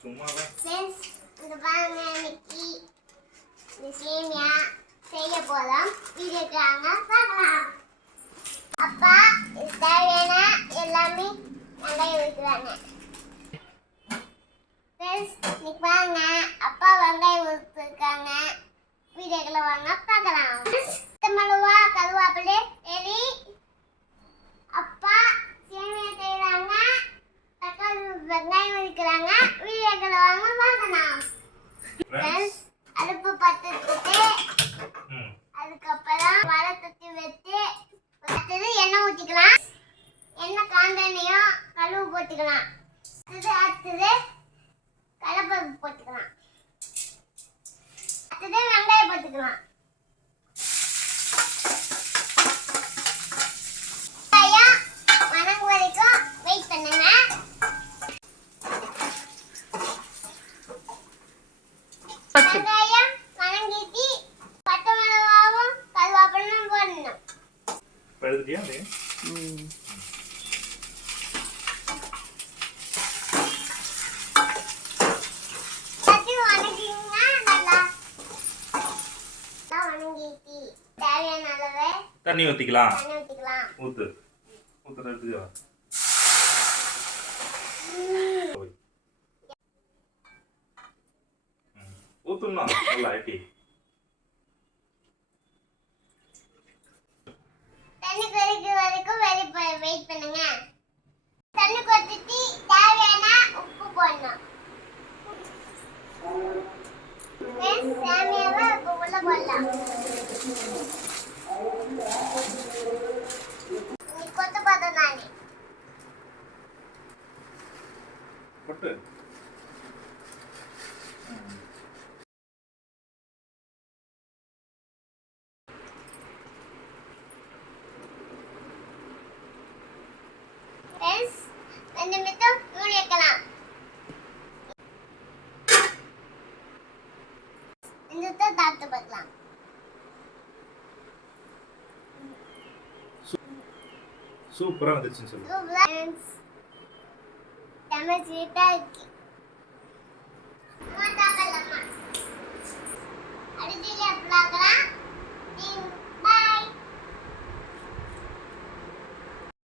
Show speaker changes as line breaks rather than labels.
சும்மா
ஃப்ரெண்ட்ஸ் இந்த பாருங்க இன்னைக்கு இந்த சேமியா செய்ய போதும் வீடியோக்காங்க பார்க்கலாம். அப்பா தேவையான எல்லாமே வெங்காயம் வைக்கிறாங்க ஃப்ரெண்ட்ஸ் இன்னைக்கு பாருங்க அப்பா வெங்காயம் வாங்க பார்க்கலாம். போட்டுக்கலாம். அடுத்தது அடுத்தது கடப்பருப்பு போட்டுக்கலாம். அடுத்தது வெங்காயம் போட்டுக்கலாம். வணங்கு வரைக்கும் வெயிட் பண்ணுங்க. வெங்காயம் வணங்கிட்டு பச்சை மிளகாவும் கருவேப்பிலும் போடணும்.
எழுதிட்டியா அது
தட்டி வணங்கிங்கன்னா நல்லா நல்லா வணங்கிட்டு தேவையான அளவு
தண்ணி ஊற்றிக்கலாம் ஊற்று ஊற்றுற எடுத்துக்கோ நல்லா ஐட்டி
தண்ணி கொதிக்கிற வரைக்கும் வெரி வெயிட் பண்ணுங்க வைக்கலாம் நிமிஷத்தை தாத்து பார்க்கலாம்
சூப்பராக வந்துச்சுன்னு சொல்லு.